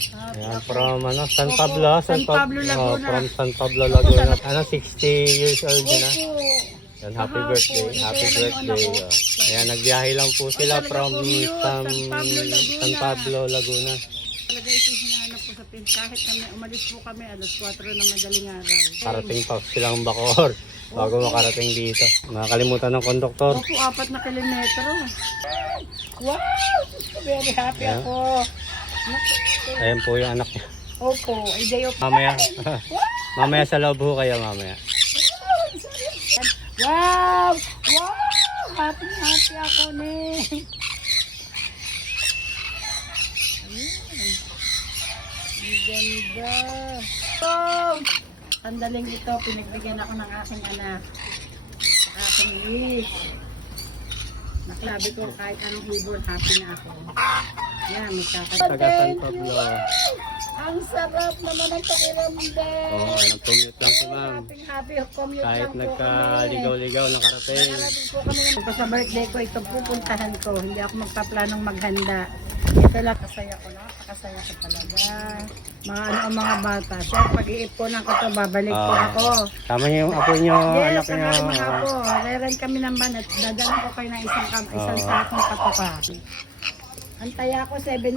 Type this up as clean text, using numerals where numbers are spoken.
Ayan, from San Pablo, San Pablo, Laguna. from San Pablo, Laguna. 60 years old na. Opo. Yan, happy birthday, happy birthday. Ayan, nagbiyahe lang po sila from San Pablo, Laguna. Talaga ito hinahanap ko sa pin. Kahit kami, umalis po kami alas 4 na madaling araw. Karating pa silang Bacoor bago makarating dito. Nakakalimutan ng konduktor. Opo, 4 na kilometro. Wow! Very happy ako. Ayan po yung anak niya. Opo, ay day off. Mamaya, mamaya sa loob ho kayo mamaya. Wow! Wow! Happy ako ni. Ang ganda. Oh! Sandaling ito, pinagbigyan ako ng aking anak. Sa aking wish. Naklabi ko kahit anong ibon, happy na ako. Yan, Taga San Pablo. Ang sarap naman ang pakiramdam. Oo, nag-commute lang si ma'am. Happy commute Kahit lang po kami. nagkaligaw-ligaw nakarating. Nakarating po kami ng sa birthday ko, ito pupuntahan ko. Hindi ako magpaplanong maghanda. Ito lang, kasaya ko, napakasaya ko talaga. Ang mga bata. Sir, pag-iipunan ko to, babalik po ako. Tama niyo yung apo niyo, anak Yes, ang niyo. aking mga apo. Reran kami ng banat. Dadala ko kayo ng isang sakong patuka. Antaya ko 17